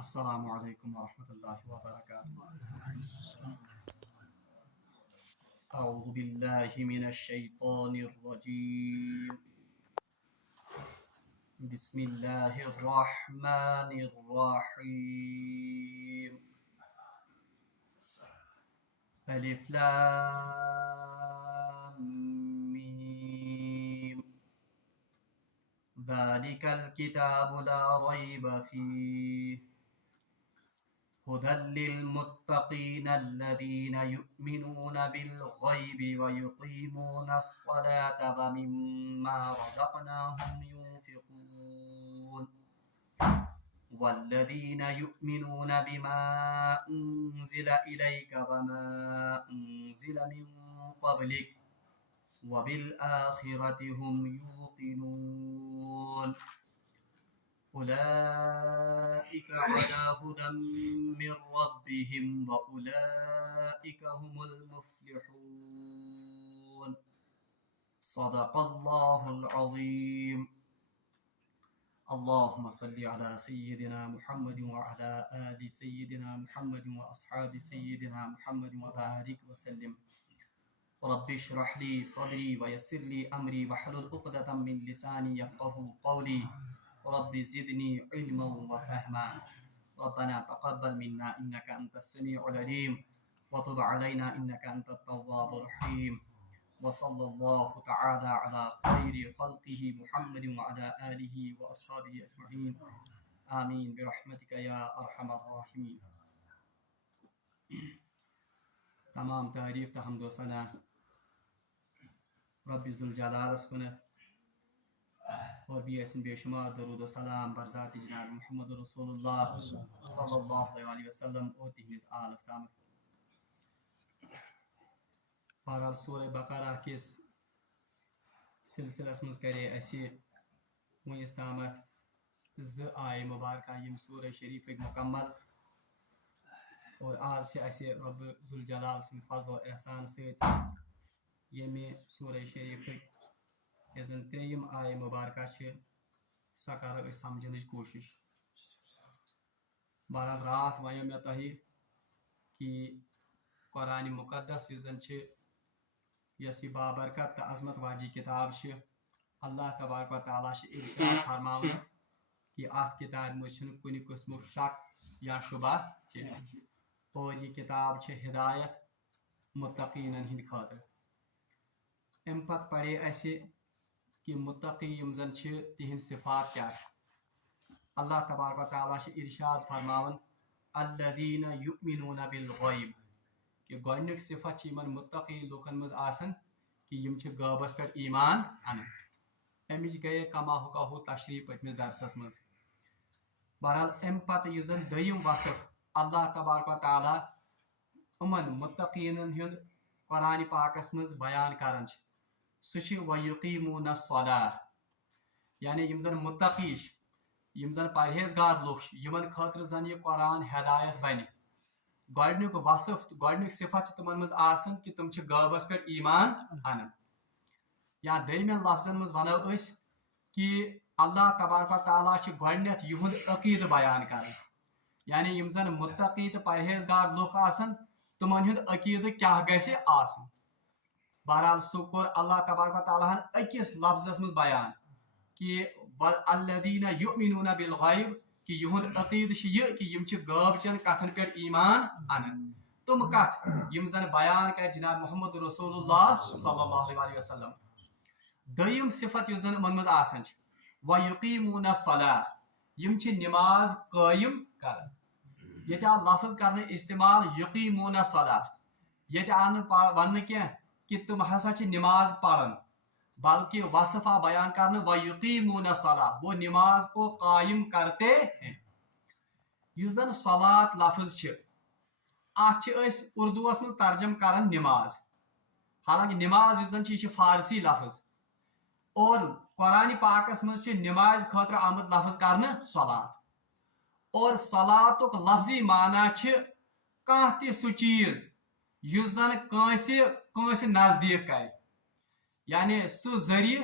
السلام علیکم ورحمۃ اللہ وبرکاتہ. اعوذ باللہ من الشیطان الرجیم. بسم اللہ الرحمن الرحیم. الف لام میم. ذلك الكتاب لا ريب فيه هدى للمتقين الذين يؤمنون بالغيب ويقيمون الصلاة ومما رزقناهم ينفقون والذين يؤمنون بما أنزل إليك وما أنزل من قبلك وبالآخرة هم يوقنون أولئك على هدى من ربهم وأولئك هم المفلحون. صدق الله العظيم. اللهم صل على سيدنا محمد وعلى آل سيدنا محمد وأصحاب سيدنا محمد وبارك وسلم. رب اشرح لي صدري ويسر لي أمري واحلل عقدة من لساني يفقهوا قولي. رب زدني علما وفهما. ربنا تقبل منا إنك أنت السميع العليم وتب علينا إنك أنت التواب الرحيم. وصلى الله تعالى على خير خلقه محمد وعلى آله وأصحابه أجمعين. آمين برحمتك يا أرحم الراحمين. تمام تعریف تا حمد و ثنا رب ذوالجلال کن اور بھی ایسن بے شمار درود و سلام بر ذات جناب محمد رسول اللہ صلی اللہ علیہ وسلم اور تہنس آل اسلام. بہرحال سورہ بقرہ کس سلسلس مز کرے اسی ونس تامت آئے مبارکہ یم سورہ شریف مکمل اور آج سے اسے رب ذوالجلال سن فضل و احسان ست یمی سورہ شریف یزن تریم آئے مبارکہ سہ کرو اس سمجھنچ کوشش. بہرحال رات ونیو مے تہ کہ قرآن مقدس یزن یس یہ بابرکت تو عظمت واجی کتاب اللہ تبارک و تعالیٰ ارشاد فرماون کہ ات کتاب مز کن قسم شک یا شبہ اور یہ کتاب ہدایت متقین ہند خاطر. ام پتہ پڑے اسے کہ متقی یم زن تہند صفات کیا اللہ تبارک و تعالیٰ ارشاد فرماون الذین یؤمنون بالغیب کہ گۄڈنیُک صفت یمن متقی لوکن مز آسن کہ یم غیبس پہ ایمان ان. امچ گئے کما حقہ تشریح پتمس درسس مز. بہرحال ام پتہ یس زن دویم وصف اللہ تبارک و تعالیٰ امن متقین ہند قرآن پاکس مز بیان کران سہ وَيُقِيمُونَ الصَّلَاةَ یعنی یم زن متقی یم زن پرہیزگار لوگ یمن خاطر زن یہ قرآن ہدایت بنہ. گۄڈنیُک وصف گۄڈنیُک صفت تمن مز آسان کہ تم غیبس پہ ایمان انان. یا دویمین لفظن مز ونو اس کہ اللہ تبارک و تعالیٰ گۄڈنیتھ یہند عقید بیان کران یعنی یم زن متقی تو پرہیزگار لوگ آسان تمن ہند عقید کیا گژھِ آسن. بہرحال سہ کور اللہ تبارک و تعالیٰ ہن اکس لفظس مز بیان کہ الذین یؤمنون بالغیب کہ یہند عقید یہ کہ یم غیب چن کتن پہ ایمان انان. تم کت یم زن بیان کر جناب محمد رسول اللہ صلی اللہ علیہ وسلم. دویم صفت یس زن من مز آسان وَيُقِيمُونَ الصَّلَاةَ یم نماز قائم کران. یہ آو لفظ کرنے استعمال یقیمون الصلاۃ یہ آو ون کی کہ تم ہسا نماز پڑھن بلکہ وصف آ بیان کرنے وَيُقِيمُونَ الصَّلَاةَ وہ نماز کو قائم کرتے ہیں. یس زن صلاۃ لفظ ات اردو من ترجم کران نماز حالانکہ نماز یس زن یہ فارسی لفظ اور قرآن پاکس مز نماز خاطر آمد لفظ کرنے صلاۃ. اور صلاتک لفظی معنی کانٛہہ تہِ سُہ چیٖز یُس زن کٲنٛسہِ نزدیٖک کرِ یعنی سُہ ذریعہ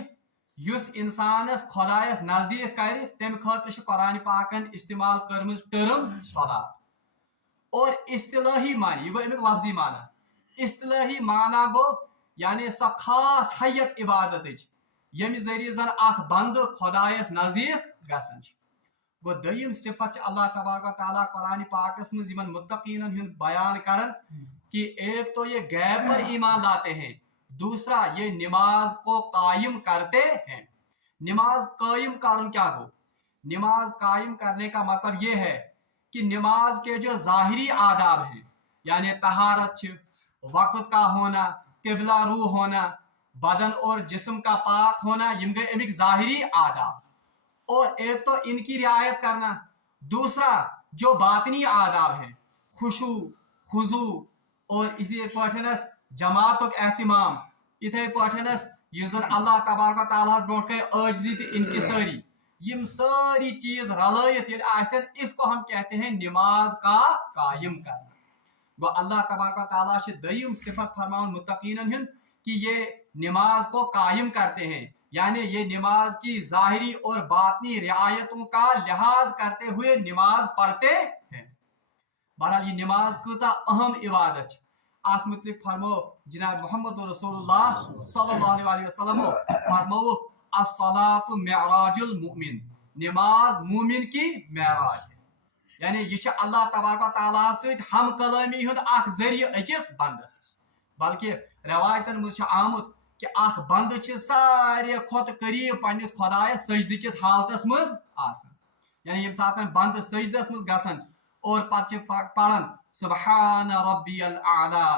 युस इंसानस खुदायस नजदीक कर तम खतर कुरान पाकन इस्तेमाल कर्म टर्म सलात और इस्तिलाही मानी यह गो अमिक लफ्जी माना इस्तिलाही माना गो यानी सो खास हैत इबादत यम जरिए जन अख बंद खुदायस नजदीक गसन गो दयम सिफत अल्लाह तबारक व तआला कुरान पाकस में यमन मुत्तकीन हुंद बयान करन कि एक तो ये गैब पर ईमान लाते हैं, दूसरा ये नमाज को कायम करते हैं। नमाज कायम कारण क्या हो? नमाज कायम करने का मतलब ये है कि नमाज के जो जाहिरी आदाब हैं यानी तहारत, वक़्त का होना, किबला रू होना, बदन और जिस्म का पाक होना, ये गए अमिक जाहिरी आदाब। और एक तो इनकी रियायत करना, दूसरा जो बातनी आदाब है खुशू खुजू और इसी पठनस जमातुक एहतिमाम इथे पठनस युजन अल्लाह तबारक तआला ब्रोट के आजिज़ी ते इंकिसारी यम सारी चीज रलायत ये आसन इसको हम कहते हैं नमाज का कायम करना। गो अल्लाह तबारक तआला से दयम सिफत फरमान मुत्तकीन हुन कि ये नमाज को कायम करते हैं यानी ये नमाज की जाहिरी और बातनी रियायतों का लिहाज करते हुए नमाज पढ़ते हैं। बहरहाल ये नमाज कसा अहम इबादत आत मुतलिक फरमो जनाब मोहम्मद रसूलुल्लाह सल्लल्लाहु अलैहि वसल्लम फरमो अस्सलातु मिअराजुल मुमिन, नमाज मुमिन की मेराज है यानी ये अल्लाह तबारक तआला से हम कलामी हुंद अख जरिए अकिस बंदस। बल्कि रवायतन मुझ आमुत कि अख बंद सारे खोत करीब पन्निस खुदायस सजद किस हालतस मज आसन यानी यम सातन बंद सजदस मज गसन और पछ पढ़न सुबहान रब्बियल आला,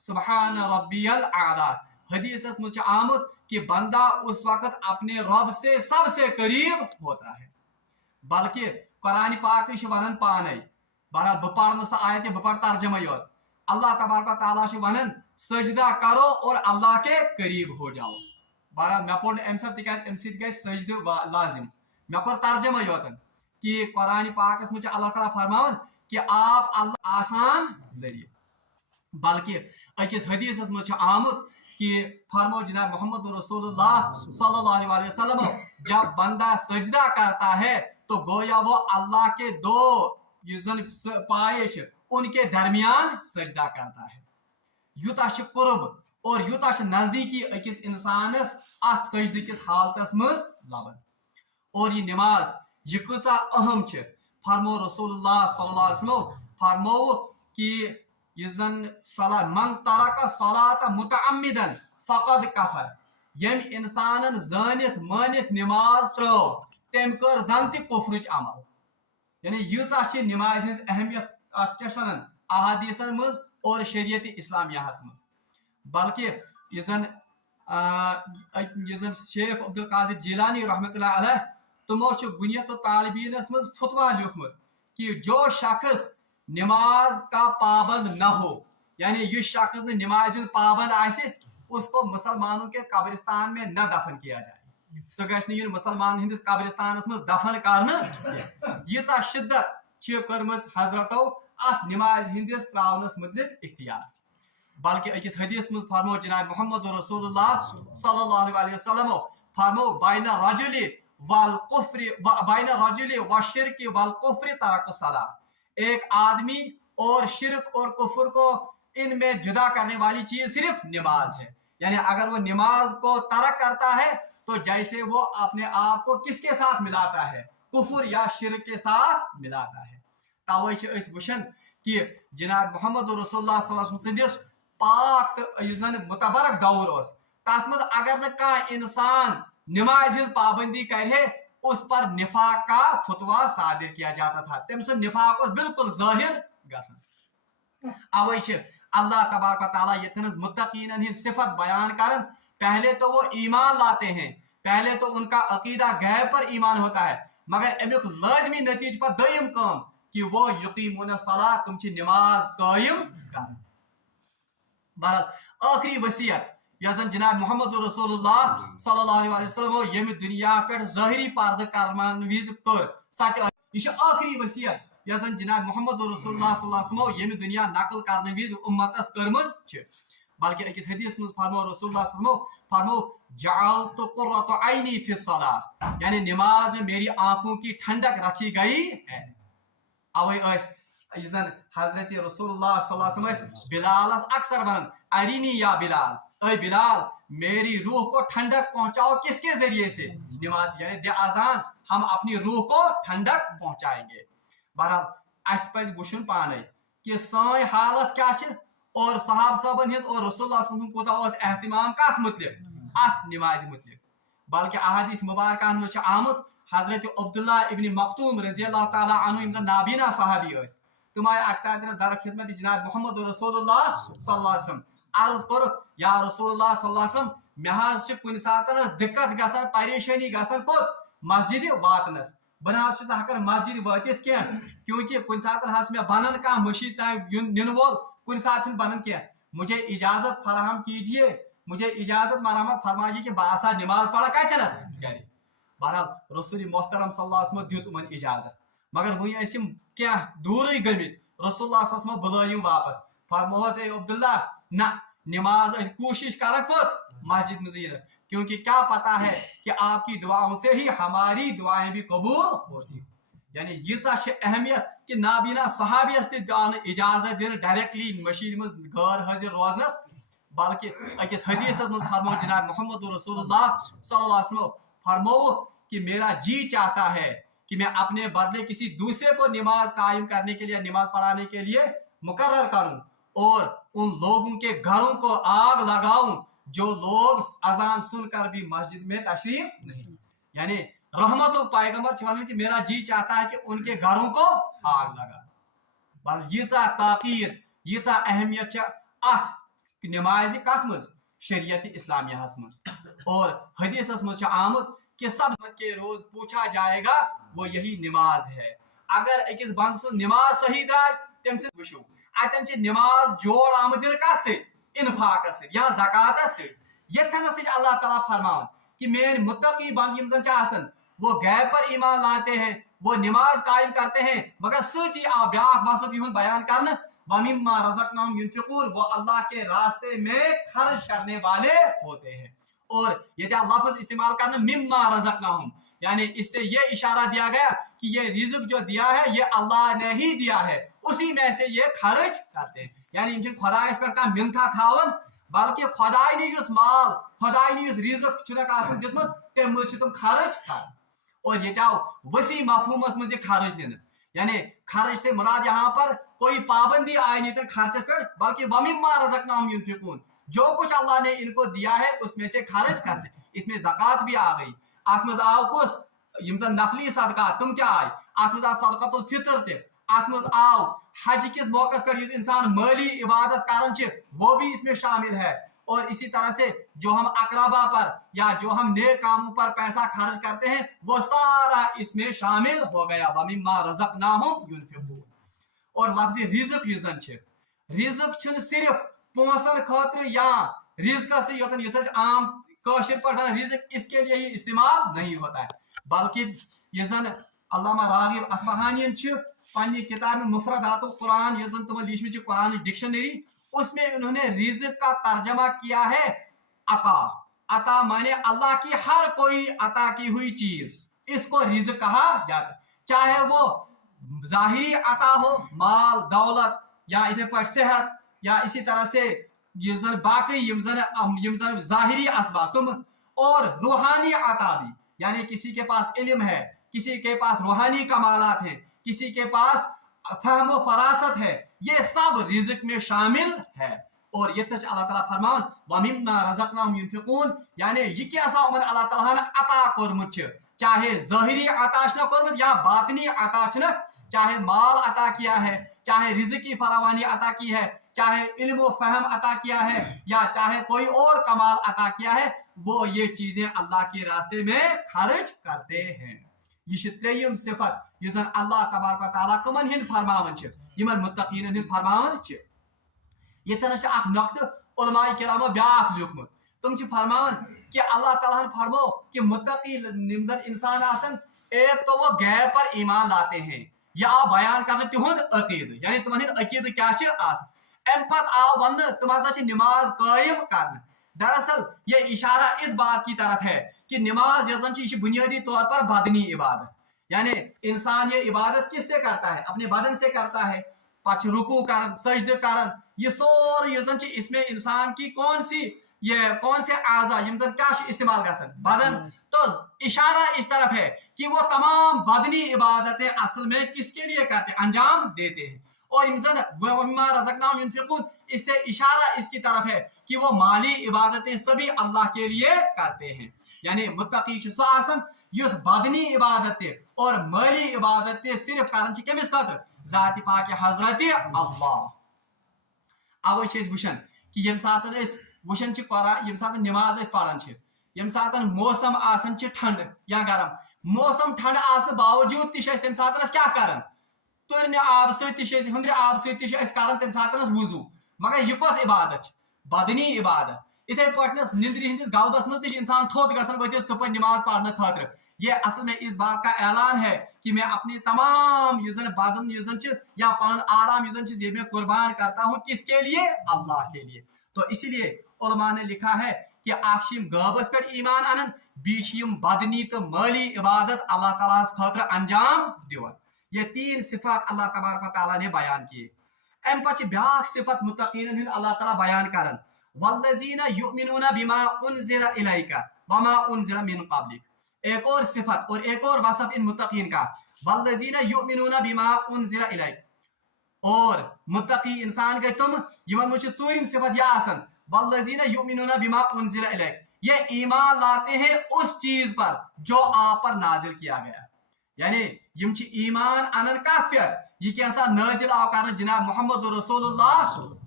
सुबहान रब्बियल आला। हदीस मुझ आमुद कि बंदा उस वक्त अपने रब से सबसे करीब होता है। बल्कि कुरान पाक वन पाने बहरहाल बह पढ़ सा आयत बह पढ़ तर्जमा योत अल्लाह तबारक तआला वन सजदा करो और अल्लाह के करीब हो जाओ। बहरहाल मे पोड़ अम सत गई सजद लाजिम मे कोर तर्जमा योतन कि कुरान पाकस में अल्लाह ताला फरमान कि आप अल्लाह आसान जरिए। बल्कि अकिस हदीस में आमुद कि फरमो जनाब मोहम्मद रसूलुल्लाह सल्लल्लाहु अलैहि वसल्लम जब बंदा सजदा करता है तो गोया वो अल्लाह के दो युजन पायश उनके दरमियान सजदा करता है। युता कुर्ब और युता नजदीकी अकिस इंसानस अत सजद किस हालतस मज लबन। और ये नमाज ये कसा अहम फरमो रसूलुल्लाह सल्लल्लाहु अलैहि वसल्लम फरमो कि यजन सला मन तरका सलात मुतअम्मिदन फकद कफर यम इंसानन जानित मानित नमाज त्रो तम कर जन त कुफ्रच अमल यानी युसा नमाज हिंस अहमियत अत क्या अहादीसन मज और शरीयत इस्लामियाहस मज। बल्कि यजन शेख अब्दुल कादिर जिलानी रहमतुल्लाह अलैह तमो बुनियत तालिबीनस मज फतवा लिखमत कि जो शख्स नमाज का पाबंद न हो यानी जिस शख्स ने नमाज पाबंद आसे उसको मुसलमानों के कब्रिस्तान में न दफन किया जाए। सह गि मुसलमान हिंदिस कब्रिस्तानस मज दफन कर यीचा शिद्दत कर्मज हजरतों अत नमाज हिंदिस त्रावनस मुतलिक इख्तियार। बल्कि अकिस हदीस मज फरमो जनाब मोहम्मद रसूलुल्लाह सल्लल्लाहु अलैहि वसल्लम फरमो बैना रजुली वल कुफ्री बैना रजुली व शिर्क वल कुफ्री तरक सला, एक आदमी और शिरक और कुफर को इनमें जुदा करने वाली चीज सिर्फ नमाज है। यानी अगर वो नमाज को तरक करता है तो जैसे वो अपने आप को किसके साथ मिलाता है, कुफर या शिरक के साथ मिलाता है। तवे वुशन कि जनाब मोहम्मद रसूलुल्लाह सल्लल्लाहु अलैहि वसल्लम पाक यन मुतबरक दौर तथ मज अगर न कह इंसान नमाज पाबंदी करे उस पर निफाक का फतवा सादिर किया जाता था। तम सु निफाक बिल्कुल जाहिर गसन। अवे अल्लाह तबारक तआला यतनस मुत्तकीन हिंद सिफत बयान कर पहले तो वो ईमान लाते हैं, पहले तो उनका अकीदा गैब पर ईमान होता है मगर अमुक लाजमी नतीज पर दयम काम कि वो यकीमुन सला तुम नमाज कायम कर। बहरहाल आखिरी वसीयत यजन जनाब मोहम्मद रसूलुल्लाह सल्लल्लाहु अलैहि वसल्लम यम दुनिया पे ज़ाहिरी पर्द करमान विज कर सत यह आखिरी वसीयत यजन जनाब मोहम्मद रसूलुल्लाह सल्लल्लाहु अलैहि वसल्लम यम दुनिया नकल करने विज उम्मतस करमज छ। बल्कि अकिस हदीस में फरमो रसूलुल्लाह सल्लल्लाहु अलैहि वसल्लम फरमो जअलतु कुर्रतु ऐनी फी सलाह, यानी नमाज में मेरी आंखों की ठंडक रखी गई है। अवे हजरत रसूलुल्लाह सल्लल्लाहु अलैहि वसल्लम बिलालस अक्सर बनन अरिनी या बिलाल, ऐ बिलाल मेरी रूह को ठंडक पहुंचाओ, किसके जरिए से? नमाज, यानी दे अजान, हम अपनी रूह को ठंडक पहुंचाएंगे। बहरहाल अस पज वुचुन पाने कि साई हालत क्या छे और सहाब साहबन हिज और रसूलुल्लाह सल्लल्लाहु अलैहि वसल्लम कोता ओस एहतिमाम कथ मुतलिक, अथ नमाज मुतलिक। बल्कि अहादीस मुबारकान में आमुत हजरत अब्दुल्ला इब्न मखतूम रज़ियल्लाहु ताला अन्हु इम नाबीना सहाबी ओस, तुम आए अक्सर दर खिदमत जनाब मोहम्मद रसूलुल्लाह सल्लल्लाहु अलैहि वसल्लम, अर्ज कर या रसूलुल्लाह सल्लल्लाहु अलैहि वसल्लम मे हज छ कुन सातन दिक्कत गसन, परेशानी गसन कोत मस्जिद वातनस, बह हकन मस्जिद वातित क्या, क्योंकि कुन सातन हज मे बनन का मशीद ताम निन वोल, कुन सात बनन क्या, मुझे इजाजत फराहम कीजिए, मुझे इजाजत मरहमत फरमाइए कि बासा नमाज पढ़ा कतनस गरी। बहरहाल रसूल मोहतरम सल्लल्लाहु अलैहि वसल्लम दित उमन इजाजत, मगर वह क्या दूर गमित, रसूलुल्लाह सल्लल्लाहु अलैहि वसल्लम बुलायम वापस, फरमोहस ए अब्दुल्ला ना नमाज कोशिश कर मस्जिद मजीनस, क्योंकि क्या पता है कि आपकी दुआओं से ही हमारी दुआएं भी कबूल होती। यानी यीसा अहमियत कि नाबीना सहाबियस इजाजत दिन डायरेक्टली मशीन में गैर हाजिर रोजनस, बल्कि अकिस हदीस में फरमो जनाब मोहम्मद रसूलुल्लाह सल्लल्लाहु अलैहि वसल्लम फरमो कि मेरा जी चाहता है कि मैं अपने बदले किसी दूसरे को नमाज कायम करने के लिए, नमाज पढ़ाने के लिए मुकर्रर करूं और उन लोगों के घरों को आग लगाऊं जो लोग अजान सुनकर भी मस्जिद में तशरीफ नहीं। यानी रहमत पैगंबर छवन कि मेरा जी चाहता है कि उनके घरों को आग लगा। बल यीसा ताकीर, यीसा अहमियत अथ नमाज कथ मज शरीयत इस्लामिया मज, और हदीस मज आमद कि सब के रोज पूछा जाएगा वो यही नमाज है। अगर अकिस बंद नमाज सही द्राय तम वो अतन नमाज जोड़ आमद कत से इन्फाक से या ज़कात से, यथनस तक अल्लाह ताला फरमान कि मेरे मुत्तकी बंद यम जन वो गैब पर ईमान लाते हैं, वो नमाज कायम करते हैं, मगर सती आ ब्याख वसफ यूं बयान करन वमिम्मा रज़क़नाहुम युनफिकून, वो अल्लाह के रास्ते में खर्च करने वाले होते हैं। और ये लफ्ज इस्तेमाल करना मिम्मा रज़क़नाहुम, यानी इससे ये इशारा दिया गया कि ये रिज़्क़ जो दिया है ये अल्लाह ने ही दिया है, उसी में से ये खर्च करते हैं। यानी इन खुदाइस पर का मिनथा थावन, बल्कि खुदाई ने उस माल, खुदाई ने उस रिज़्क़ चुनक आसन दितमुत तम मज तुम खर्च कर। और ये वसी मफहूमस मज खर्च दिन, यानी खर्च से मुराद यहाँ पर कोई पाबंदी आए नहीं तो खर्चस पर, बल्कि वमिम्मा रज़क़नाहुम युनफिकून, जो कुछ अल्लाह ने इनको दिया है उसमें से खर्च करते। इसमें ज़कात भी आ गई, अत मज आव कुस नफली सदका तुम क्या आय, अत मज आव सदक़तुल फितर ते, अत मज आव हज किस मौके पर इंसान माली इबादत करन वो भी इसमें शामिल है। और इसी तरह से जो हम अकराबा पर या जो हम नेक कामों पर पैसा खर्च करते हैं वो सारा इसमें शामिल हो गया, वमिम्मा रज़क़नाहुम युनफिकून। और लफ्ज़ रिज़्क़ युजन रिज़्क़ छन सिर्फ पोंसन खातिर या रिज़्क़ से योतन ये आम काशिर पर रिज़्क़ इसके लिए ही इस्तेमाल नहीं होता है, बल्कि ये जन अल्लामा रागिब अस्फ़हानी पन्नी किताब में मुफरदातुल कुरान ये जन तुम लिखी कुरान डिक्शनरी, उसमें उन्होंने रिज़्क़ का तर्जमा किया है अता। अता माने अल्लाह की हर कोई अता की हुई चीज, इसको रिज़्क़ कहा जाता है, चाहे वो जाहिरी अता हो, माल दौलत या इधर पर सेहत, या इसी तरह से ये जन बाकी यम जाहिरी असबाब तुम, और रूहानी अता भी, यानी किसी के पास इल्म है, किसी के पास रूहानी कमालात है, किसी के पास फहम फरासत है, ये सब रिज़्क़ में शामिल है। और ये अल्लाह ताला फरमान वमिम्मा रज़क़नाहुम युनफिकून, यानी ये क्या अल्लाह ताला ने अता कोरमुत, चाहे ज़ाहिरी अता न कोरमुत या बातिनी अता न, चाहे माल अता किया है, चाहे रिज़्क़ की फरावानी अता की है, चाहे इल्म व फहम अता किया है, या चाहे कोई और कमाल अता किया है, वो ये चीजें अल्लाह के रास्ते में खर्च करते हैं। ये त्रेयम सिफत यन अल्लाह तबारक व तआला कमन हिंद फरमावन यमन मुत्तकीन हिंद फरमावन यतन नक्त उलमाए किरामो ब्याख लिखमुत, तुम फरमावन कि अल्लाह ताला फरमो कि मुत्तकी निमजन इंसान आसन, एक तो वो गैब पर ईमान लाते हैं या बयान करने तिहुंद अकीद, यानी तुम अकीद क्या आस, अम पत आव वन तुम हसा नमाज कायम कर, दरअसल ये इशारा इस बात की तरफ है कि नमाज यह बुनियादी तौर पर बदनी इबादत, यानी इंसान ये इबादत किससे करता है? अपने बदन से करता है। पछ रुकू करन, सजदे करन, ये सोर इसमें इंसान की कौन से आज़ा क्या इस्तेमाल कर सकते? बदन। तो इशारा इस तरफ है कि वो तमाम बदनी इबादतें असल में किसके लिए करते हैं? अंजाम देते हैं। और इससे इशारा इसकी तरफ है कि वो माली इबादतें सभी अल्लाह के लिए करते हैं। यानी मुत्तकी आसन युस बदनी इबादतें और माली इबादतें सिर्फ करन कमिस खातिर? ज़ात पाक हजरत अल्लाह। अब वुचन कि यम सात वुचन यम सात नमाज पढ़ान, यम सात मौसम आसन ठंड या गरम, मौसम ठंड आसने बावजूद तम सात क्या करन? तुरने आब हंद्रे आब सर तम सात वजू। मगर यह कस इबादत? बदनी इबादत। इथे पे निंद्रि हंदिस गलबस मज इंसान थोत गसन वथित सुबह नमाज पढ़ने खातिर। ये असल में इस बात का ऐलान है कि मैं अपनी तमाम बदन या पन आराम ये मैं कुर्बान करता हूँ किसके लिए? अल्लाह के लिए। तो इसीलिए उलमा ने लिखा है कि आखिम गबस पे ईमान अनन, बीशिम बदनी तो माली इबादत अल्लाह ताला खातिर अंजाम दिवन। ये तीन सिफात अल्लाह तबारक व तआला ने बयान किए। अम पछ ब्याख सिफत मुत्तकीन हिंद अल्लाह ताला बयान करन, वल्लज़ीना युमिनूना बिमा उनज़िला इलैका वमा उनज़िला मिन क़ब्लिक। एक और सिफत और एक और वसफ इन मुत्तकीन का, वल्लज़ीना युमिनूना बिमा उनज़िला इलैक। और मुत्तकी इंसान गए तुम, यमन मुझे चूरिम सिफत या आसन, वल्लज़ीना युमिनूना बिमा उनज़िला इलैक। ये ईमान लाते हैं उस चीज पर जो आप पर नाजिल किया गया। यानी यम ईमान अनन कत पे? ये कैसा नाजिल आव कर जनाब मोहम्मद रसूलुल्लाह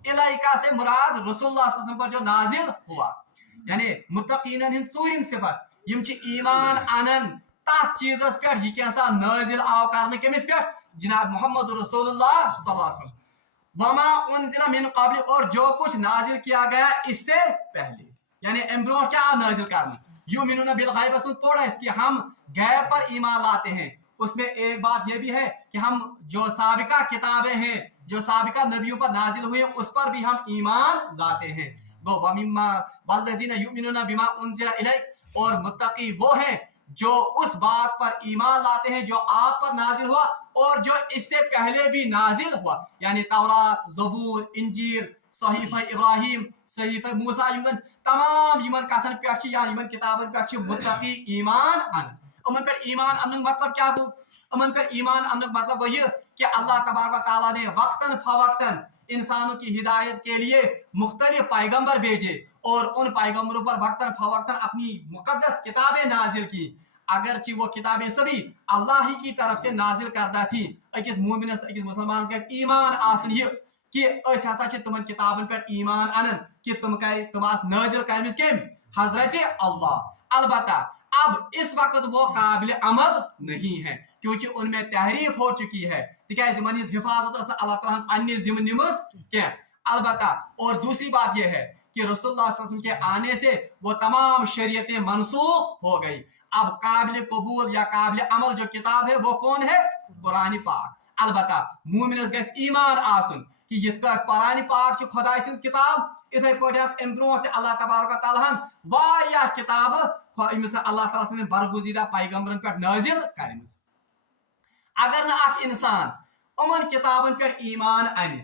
इलाइका से मुराद रसूलुल्लाह सल्लल्लाहु अलैहि वसल्लम पर जो नाजिल हुआ। यानी मुत्तकीन हिंद चूरिम सिफत यम ईमान अनन तथ चीजस पे ये कैसा नाजिल आव कर कमिस पे? जनाब मोहम्मद रसूलुल्लाह सल्लल्लाहु अलैहि वसल्लम। वमा उनज़िला मिन क़ब्ल, और जो कुछ नाजिल किया गया इससे पहले। यानी एम्ब्रो क्या नाजिल करना? युमिनूना बिल गैब पढ़ा इसकी हम गैब पर ईमान लाते हैं। उसमें एक बात यह भी है कि हम जो साबिका किताबें हैं, जो साबिका नबियों पर नाजिल हुए, उस पर भी हम ईमान लाते हैं। वो वमिम्मा वल्लज़ीना युमिनूना बिमा उनज़िला इलैक, और मुत्तकी वो हैं जो उस बात पर ईमान लाते हैं जो आप पर नाजिल हुआ और जो इससे पहले भी नाजिल हुआ। यानी तौरात, ज़बूर, इंजील, सहीफा इब्राहिम, सहीफा मूसा, तमाम यमन कथन पे या यमन किताबन पे मुत्तकी ईमान अन। उमन पे ईमान अन मतलब क्या गो? उमन पे ईमान अन मतलब गो ये कि अल्लाह तबारक व तआला ने वक्तन फवक्तन इंसानों की हिदायत के लिए मुख्तलिफ पैगंबर भेजे और उन पैगंबरों पर वक्तन फवक्तन अपनी मुकद्दस किताबें नाजिल की। अगरचे वो किताबें सभी अल्लाह ही की तरफ से नाजिल करदा थी, अकिस मोमिनस अकिस मुसलमानस गस ईमान आसन ये कि अस हसा छ तमन किताबन पे ईमान अनन कि तुम नाजिल करमिस केम? हजरत अल्लाह। अलबत्ता अब इस वक्त वो काबिल अमल नहीं है क्योंकि उनमें तहरीफ हो चुकी है। तिकाज मन हिफाजत अल्लाह ताला अन्य जिम्मे निमज क्या। अलबत्ता और दूसरी बात यह है कि रसूलुल्लाह सल्लल्लाहु अलैहि वसल्लम के आने से वो तमाम शरीयतें मनसूख हो गई। अब काबिल कबूल या काबिल अमल जो किताब है वो कौन है? कुरान पाक। अलबत्ता मोमिनस गस ईमान आसन कि ये कुरान पाक छ खुदा सिंज किताब, इथे पढ़स एम ब्रोट अल्लाह तबारक व तआला वारिया किताब अल्लाह ताला ने बरगुजीदा पैगंबरन पे नाजिल करमस। अगर ना आप इंसान उमन किताबन पे ईमान आने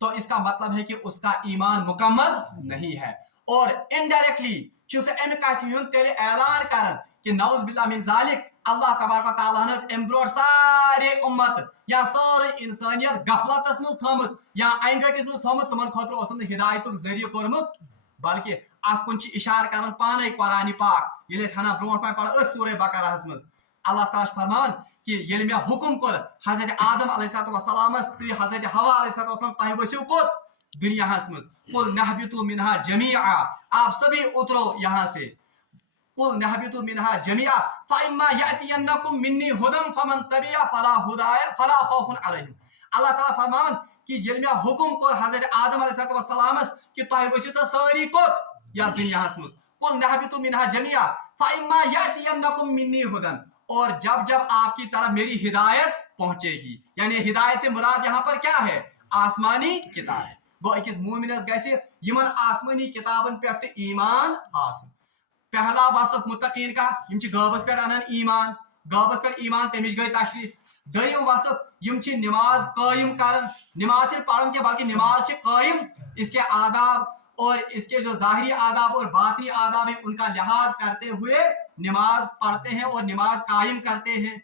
तो इसका मतलब है कि उसका ईमान मुकम्मल नहीं है और इनडायरेक्टली चुसे एम कथन तेरे ऐलान करन कि नौज बिल्लाह मिन जालिक अल्लाह तबारक व तआला ने एम्ब्रोड सारे उम्मत या सारे इंसानियत गफलतस मज थमत या आइंगटिस मज थमत तमन खतर ओसन हिदायतुक जरिया करमत, बल्कि अत कुन इशार करन पाने कुरान पाक ये हना ब्रोट पे पढ़ सूरह बकरा मज अल्लाह ताला फरमान कि ये मैं हुक्म कर हजरत आदम अलैहिस्सलाम हजरत हवा अलैहिस्सलाम तह बसो कोत दुनिया मज, कुल नहबितु मिनहा जमीआ, आप सभी उतरो यहाँ से। कुल नहबितु मिनहा जमीआ फइम्मा यातियन्नकुम मिन्नी हुदम फमन तबिया फला खौफुन अलैहिम। अल्लाह ताला फरमान कि ये मैं हुक्म कर हजरत आदम अलैहिस्सलाम कि तह बसो सारी कोत या दुनिया मज, कुल नहबितु मिनहा जमीआ फइम्मा यातियन्नकुम मिन्नी हुदन, और जब जब आपकी तरफ मेरी हिदायत पहुंचेगी। यानी हिदायत से मुराद यहाँ पर क्या है? आसमानी किताब। गो अकिस मोमिनस गसि यमन आसमानी किताबन पे ईमान आसन। पहला वसफ मुत्तकीन का यम गैबस पे अनान ईमान, गैबस पे ईमान तमिच गई तशरीह। दोयम वसफ यम नमाज कायम करन, नमाज से पढ़न के बल्कि नमाज से कायम, इसके आदाब और इसके जो ज़ाहिरी आदाब और बातिनी आदाब है उनका लिहाज करते हुए नमाज पढ़ते हैं और नमाज कायम करते हैं।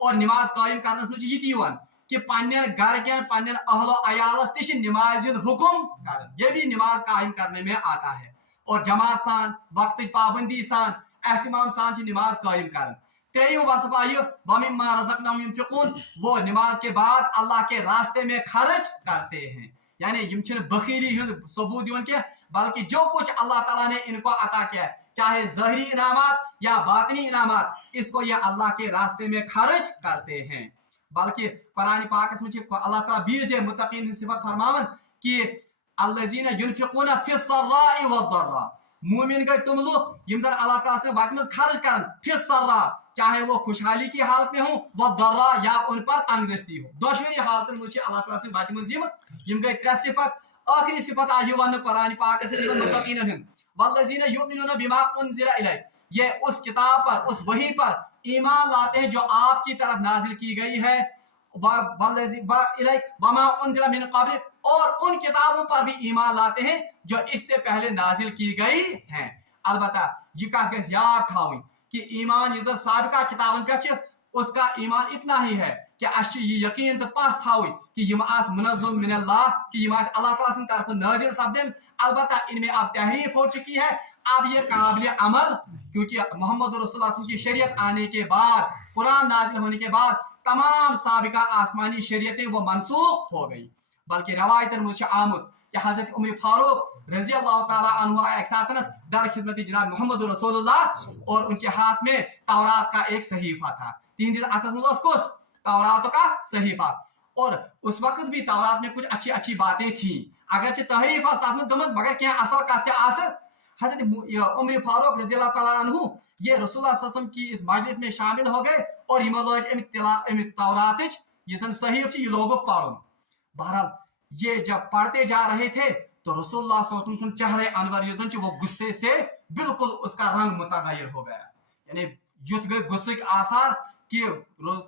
और नमाज कायम करने में ये कि पन्न घर के पन्न अहलो अयालस तश नमाज हुकुम कर, ये भी नमाज कायम करने में आता है। और जमात सान, वक्त पाबंदी सान, एहतमाम सान नमाज कायम कर। त्रेयम वसफ आयु वमिम्मा रज़क़नाहुम युनफ़िक़ून, वो नमाज के बाद अल्लाह के रास्ते में खर्च करते हैं। यानी यम बखीली सबूत दिवन के, बल्कि जो कुछ अल्लाह ताला ने इनको अता किया है, चाहे ज़ाहिरी इनामात या बातिनी इनामात, इसको ये अल्लाह के रास्ते में खर्च करते हैं। बल्कि कुरान पाक में अल्लाह ताला बीज मुत्तकीन सिफत फरमावन कि अल्लज़ीना युनफ़िक़ूना फ़िस्सर्राइ वद्दर्रा, मोमिन गए तुम लोग यम जन अल्लाह ताला से वक्त में खर्च करन फ़िस्सर्रा, चाहे वो खुशहाली की हालत में हो, वद्दर्रा या उन पर तंगदस्ती हो, दोशरी हालत में अल्लाह ताला से वक्त में यम गए त्रे सिफत। आखिरी सिफत आज वन कुरान पाक से मुत्तकीन हिंद वल्लज़ीना युमिनूना बिमा उनज़िला इलैक, ये उस किताब पर, उस वही पर ईमान लाते हैं जो आपकी तरफ नाजिल की गई है, वमा उनज़िला मिन क़ब्लिक, और उन किताबों पर भी ईमान लाते हैं जो इससे पहले नाजिल की गई हैं। अलबत्ता ये कह याद था कि ईमान इस साबिका किताबन पे उसका ईमान इतना ही है कि अश यकीन तो पास था कि यम आस मुनज़्ज़ल मिनल्लाह, कि यम आस अल्लाह ताला की तरफ नाज़िल सब्दन। अलबत्ता इनमें अब तहरीफ हो चुकी है, अब ये काबिल अमल, क्योंकि मोहम्मद रसूलुल्लाह की शरीयत आने के बाद, कुरान नाजिल होने के बाद तमाम साबिका आसमानी शरीयतें वो मनसूख हो गई। बल्कि रवायतन मुझे आमद कि हजरत उमर फारूक रजी अल्लाह ताला अन्हु एक साथनस दर खिदमत जनाब मोहम्मद रसूलुल्लाह, और उनके हाथ में तौरात का एक सहीफा था। तीन दिन अतस तौरात का सहीफा, और उस वक्त भी तौरात में कुछ अच्छी अच्छी बातें थी, अगरचे तहरीफ तथ गमज मगर क्या असल कत हजरत उमर फारूक रजी अल्लाह ताला अन्हु ये रसूलुल्लाह सल्लल्लाहु अलैहि वसल्लम की इस मजलिस में शामिल हो गए और यमो लोग तौरात ये जन सहीफ ये लोग पढ़न। बहरहाल ये जब पढ़ते जा रहे थे तो रसूलुल्लाह सल्लल्लाहु अलैहि वसल्लम चेहरे अनवर ये जन वो गुस्से से बिल्कुल उसका रंग मुतगय्यर हो गया, यानी युद्ध गए गुस्से के आसार कि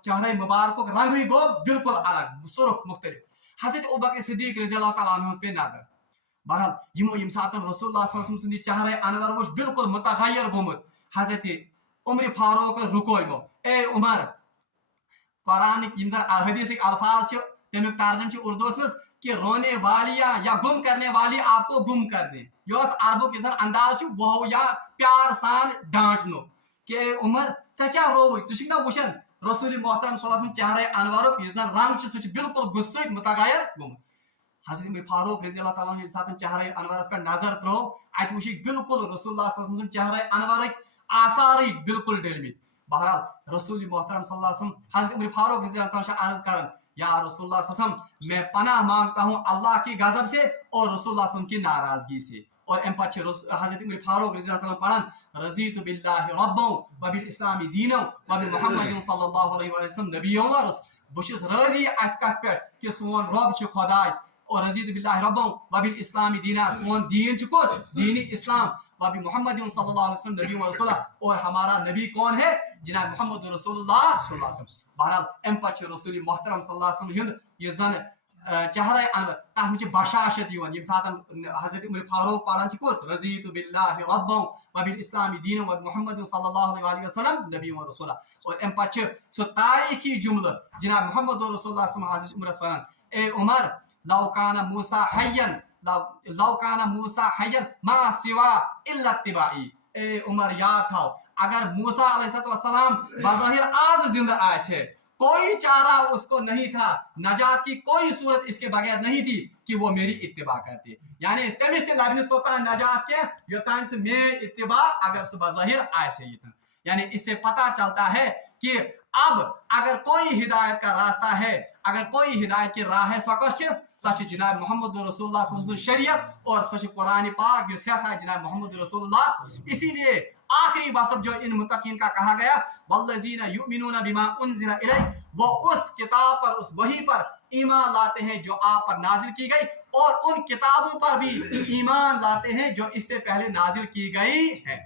चेहरे मुबारक रंग ही गो बिल्कुल अलग, सुर्ख मुख्तलिफ। हजरत अबू बकर सिद्दीक रज़ी अल्लाह ताला अन्हु पे नजर। बहरहाल यमो यम सात रसूलुल्लाह सल्लल्लाहु अलैहि वसल्लम चेहरे अनवर वो बिल्कुल मुतगय्यर गोमुत। हजरत उमर फारूक रुकोयो, ए उमर, कुरान यम हदीस अल्फाज तमिक तर्जम उर्दू में कि रोने वालियां या गुम करने वाली आपको गुम कर दे, यह अरबुक अंदाज वो या प्यार सान डांटनो कि उमर चे क्या रोव ना वुशन रसूल मोहतरम सल्लल्लाहु अलैहि वसल्लम चेहरे अनवरुक यह रंग सह बिल्कुल गुस्से मुतगय्यर गोमुत। हजरत उमर फारूक रज़ी अल्लाह ताला अन्हु साथ चेहरे अनवरस पर नजर त्रो, अत वुश बिल्कुल रसूलुल्लाह सल्लल्लाहु अलैहि वसल्लम चेहरे अनवरक आसार बिल्कुल डलमित। बहरहाल रसूल मोहतरम सल्लल्लाहु अलैहि वसल्लम हजरत उमर फारूक रज़ी अल्लाह ताला अर्ज करन, या रसूलुल्लाह सल्लल्लाहु अलैहि वसल्लम मैं पनाह मांगता हूँ अल्लाह की गजब से और रसूलुल्लाह सल्लल्लाहु अलैहि वसल्लम की नाराजगी से। और एम पछ हजरत उमर फारूक रज़ी अल्लाह ताला पढ़न, रज़ीतु बिल्लाहि रब्बन व बिल इस्लामी दीनन व बि मुहम्मदिन सल्लल्लाहु अलैहि वसल्लम नबिय्यन व रसूल। बुशिस राजी अत कथ पे कि सोन रब छ खुदाय, और रज़ीतु बिल्लाहि रब्बन व बिल इस्लामी दीना, सोन दीन छ कुस दीनी इस्लाम, व बि मुहम्मदिन सल्लल्लाहु अलैहि वसल्लम नबिय्यन व रसूल, और हमारा नबी कौन है, जनाब मोहम्मद रसूलुल्लाह सल्लल्लाहु अलैहि वसल्लम। बहरहाल एम पछ रसूल मोहतरम सल्लल्लाहु अलैहि वसल्लम हिंद ये जन चेहरे अनवर तथ में बशाशत यम सात हजरत उमर फारूक पढ़ान कुस रज़ीतु बिल्लाहि रब्बन व बिल इस्लामी दीनन व मुहम्मद सल्लल्लाहु अलैहि वसल्लम नबिय्यन व रसूला। और एम पछ सो तारीखी जुमला जनाब मोहम्मद रसूलुल्लाह सल्लल्लाहु अलैहि वसल्लम हजरत उमर ए उमर लौ काना मूसा हय्यन लौ काना मूसा हय्यन मा सिवा इल्ला इत्तिबाई। ए उमर याद था अगर मूसा अलैहिस्सलाम बज़ाहिर आज जिंदा आए, कोई चारा उसको नहीं था, नजात की कोई सूरत इसके बगैर नहीं थी कि वो मेरी इत्तिबा करते, यानी तमिस लबन तोता नजात के योतान से मैं इत्तिबा अगर से बज़ाहिर आए से, यानी इससे पता चलता है कि अब अगर कोई हिदायत का रास्ता है, अगर कोई हिदायत की राह है सच जनाब मोहम्मद रसूलुल्लाह सल्लल्लाहु अलैहि वसल्लम शरीयत और सच कुरान पाक जिसका था जनाब मोहम्मद रसूलुल्लाह। इसीलिए आखिरी वसफ जो इन मुत्तकीन का कहा गया, वल्लज़ीना युमिनूना बिमा उन्ज़िला इलैक, वो उस किताब पर, उस वही पर ईमान लाते हैं जो आप पर नाजिल की गई, और उन किताबों पर भी ईमान लाते हैं जो इससे पहले नाजिल की गई है।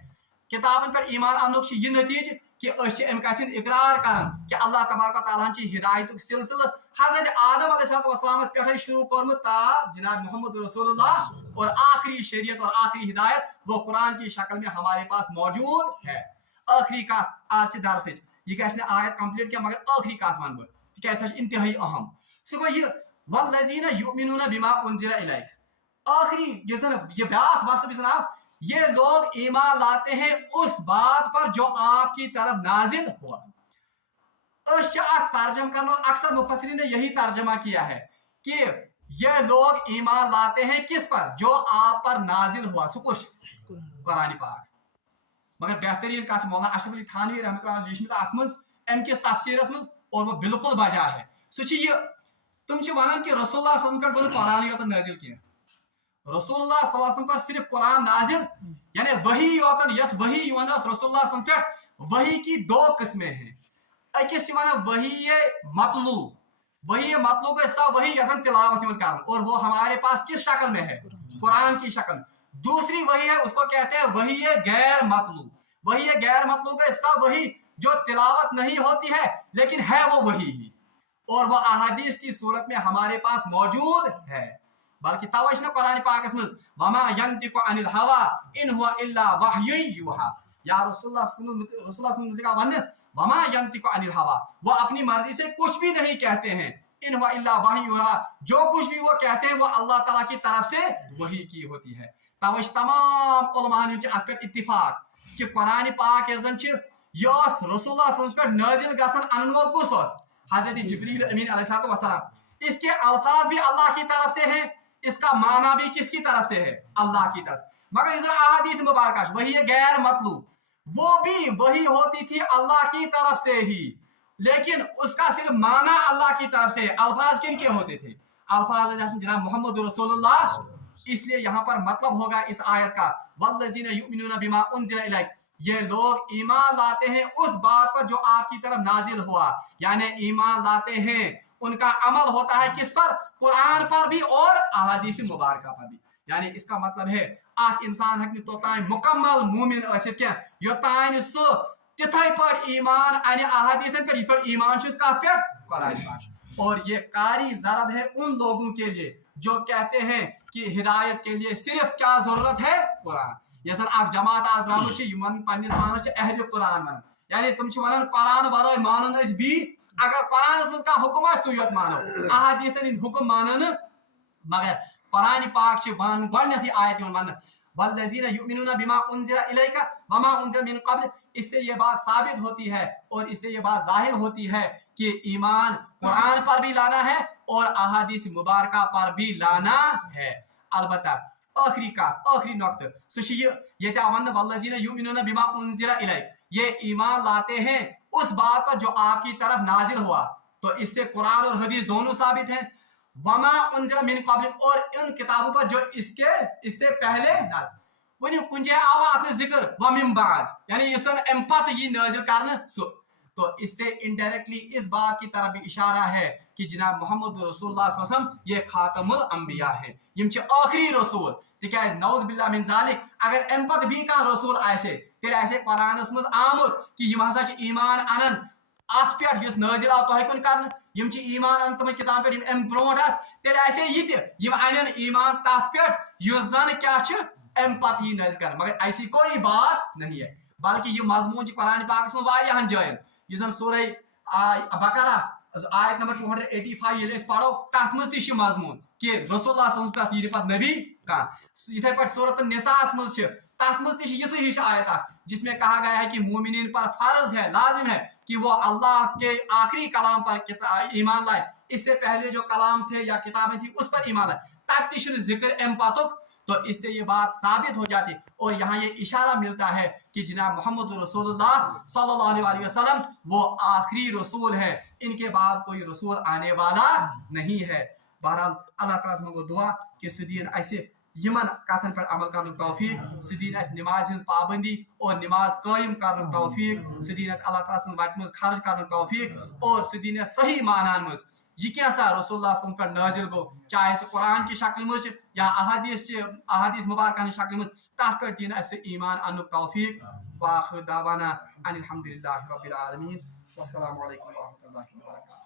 किताबन पर ईमान आनुक ये नतीज कि इकरार कर कि अल्लाह तबारक व तआला हिदायत सिलसिला हजरत आदम अलैहिस्सलाम पे शुरू कर्मुत ता जनाब मोहम्मद रसूलुल्लाह, और आखिरी शरीयत और आखिरी हिदायत वो कुरान की शक्ल में हमारे पास मौजूद है। आखिरी का आज से दरस ये गया आयत कंप्लीट किया, मगर आखिरी कत वन बह तिक इंतहाई अहम सह गो यह वल्लज़ीना युमिनूना बिमा उन्ज़िला इलैक। आखिरी ये ब्याख वसफ जनाब, ये लोग ईमान लाते हैं उस बात पर जो आपकी तरफ नाजिल हुआ। तर्जम करना, अक्सर मुफस्सिरीन ने यही तर्जमा किया है कि ये लोग ईमान लाते हैं किस पर, जो आप पर नाजिल हुआ, सुकुश कुरान पाक। मगर बेहतरीन कथ मौलाना अशरफ अली थानवी रहमतुल्लाह अलैहि अम किस तफसीरस मज, और वो बिल्कुल बजा है, सह तुम वन कि रसूलुल्लाह सल्लल्लाहु अलैहि वसल्लम पे कुरान योतन नाजिल किया, रसूलुल्लाह सल्लल्लाहु अलैहि वसल्लम पर सिर्फ कुरान नाजिल, यानी वही योतन यस वही रसूलुल्लाह सल्लल्लाहु अलैहि वसल्लम पे, वही की दो किस्में हैं। अकिस वही मतलू, वही मतलू का हिस्सा वही यजन तिलावत कर, और वो हमारे पास किस शक्ल में है, कुरान की शक्ल। दूसरी वही है, उसको कहते हैं वही गैर मतलू, वही गैर मतलू का हिस्सा वही जो तिलावत नहीं होती है लेकिन है वो वही ही, और वह अहादीस की सूरत में हमारे पास मौजूद है। बल्कि तवश कुरान पाक में वमा यंतिकु अनिल हवा इन हुवा इल्ला वह्युन युहा, या रसूलुल्लाह सल्लल्लाहु अलैहि वसल्लम वमा यंतिकु अनिल हवा, वो अपनी मर्जी से कुछ भी नहीं कहते हैं, इन हुवा इल्ला वह्युन युहा, जो कुछ भी वो कहते हैं वो अल्लाह ताला की तरफ से वही की होती है। तवश तमाम उलमा ने अत पे इत्तिफाक कि कुरान पाक यजन यस रसूलुल्लाह सल्लल्लाहु अलैहि वसल्लम पे नाजिल गसन अनवल कुस हजरत जिब्रील अमीन अलैहिस्सलाम। इसके अल्फाज भी अल्लाह की तरफ से हैं, इसका माना भी किसकी तरफ से है, अल्लाह की तरफ। मगर इस अहादीस मुबारक वही गैर मतलू, वो भी वही होती थी अल्लाह की तरफ से ही, लेकिन उसका सिर्फ माना अल्लाह की तरफ से। अल्फाज किन के होते थे, अल्फाज जनाब मोहम्मद रसूलुल्लाह। इसलिए यहाँ पर मतलब होगा इस आयत का वल्लज़ीना युमिनूना बिमा उन्ज़िला इलैक, ये लोग ईमान लाते हैं उस बात पर जो आपकी तरफ नाजिल हुआ, यानी ईमान लाते हैं, उनका अमल होता है किस पर, कुरान पर भी और अहादीस मुबारक पर भी। यानी इसका मतलब है आख इंसान हक तोतान मुकम्मल मोमिन क्या योतान सो तिथै पर ईमान अने अहादीसन पर पर ईमान पे कुरान पाक। और ये कारी ज़रब है उन लोगों के लिए जो कहते हैं कि हिदायत के लिए सिर्फ क्या जरूरत है, कुरान। यसन आप जमात आज रामु अहल कुरान वन, यानी तुम वन कुरान वर मान भी, अगर कुरान मज हुक्म सो मानो, अहादीसन हुक्म मानन, मगर कुरान पाक वन गथी आयत वन वल्लज़ीना युमिनूना बिमा उन्ज़िला इलैका वमा उन्ज़िला मिन क़ब्ल। इससे ये बात साबित होती है और इससे ये बात जाहिर होती है कि ईमान कुरान पर भी लाना है और अहादीस मुबारक पर भी लाना है। अलबत्ता आखिरी नक्ता ये वल्लज़ीना युमिनूना बिमा उन्ज़िला इलैक, ये ईमान लाते हैं उस बात पर जो आपकी तरफ नाजिल हुआ, तो इससे कुरान और हदीस दोनों साबित हैं। वमा उन्ज़िला मिन क़ब्ल, और इन किताबों पर जो इससे पहले नाजिल, कुछ आवा अपने जिक्र वमिन बाद, यानी ये नाजिल करना सो, तो इससे इनडायरेक्टली इस बात की तरफ भी इशारा है कि जनाब मोहम्मद रसूलुल्लाह सल्लल्लाहु अलैहि वसल्लम ये खातमुल अंबिया है, यम आखिरी रसूल। तिकाज नौज़ बिल्लाह मिन ज़ालिक, अगर अम पत भी कह रसूल आसे तेल आसे कुरानस मज आमुत कि यम हसा ईमान अनन अत पे यस नाजिल आव तोह कुन करन, यम ईमान अन तम किताब पे अम ब्रोट आस तेल आसे यम अनन ईमान तथ पे यस जन क्या अम पत ही नाजिल कर। मगर ऐसी कोई बात नहीं है, बल्कि ये मजमून कुरान पाक में वारियाहन जायन, यस सूरह बकरा आयत नंबर 285 ये पढ़ो तथ मज ति मजमून कि रसूलुल्लाह सल्लल्लाहु अलैहि वसल्लम पे नबी कह। इथे पे सूरत निसास मज तथ मज ति यही आयत जिसमें कहा गया है कि मोमिनीन पर फर्ज है, लाजिम है कि वो अल्लाह के आखिरी कलाम पर ईमान लाए, इससे पहले जो कलाम थे या किताबें थी उस पर ईमान लाए, तक जिक्र एम पातुक। तो इससे ये बात साबित हो जाती और यहाँ ये इशारा मिलता है कि जनाब मोहम्मद रसूलुल्लाह सल्लल्लाहु अलैहि वसल्लम वो आखिरी रसूल है, इनके बाद कोई रसूल आने वाला नहीं है। बहरहाल अल्लाह ताला से दुआ कि सुदीन ऐसे یمن کتن پہ عمل کرنے توفیق سہ دین اس نماز ہز پابندی اور نماز قائم کرنے توفیق سہ دین اس اللہ تعالیٰ سن وقت مز خرچ کرنے توفیق اور سہ دین صحیح معنان مز یہ کیسا رسول اللہ صلی اللہ علیہ وسلم پہ نازل گو چاہے سہ قرآن کی شکل مز یا احادیث مبارکہ شکل مز تر پہ دین اس ایمان ان توفیق واخر دعوانا ان الحمد للہ رب العالمین والسلام علیکم ورحمۃ اللہ وبرکاتہ.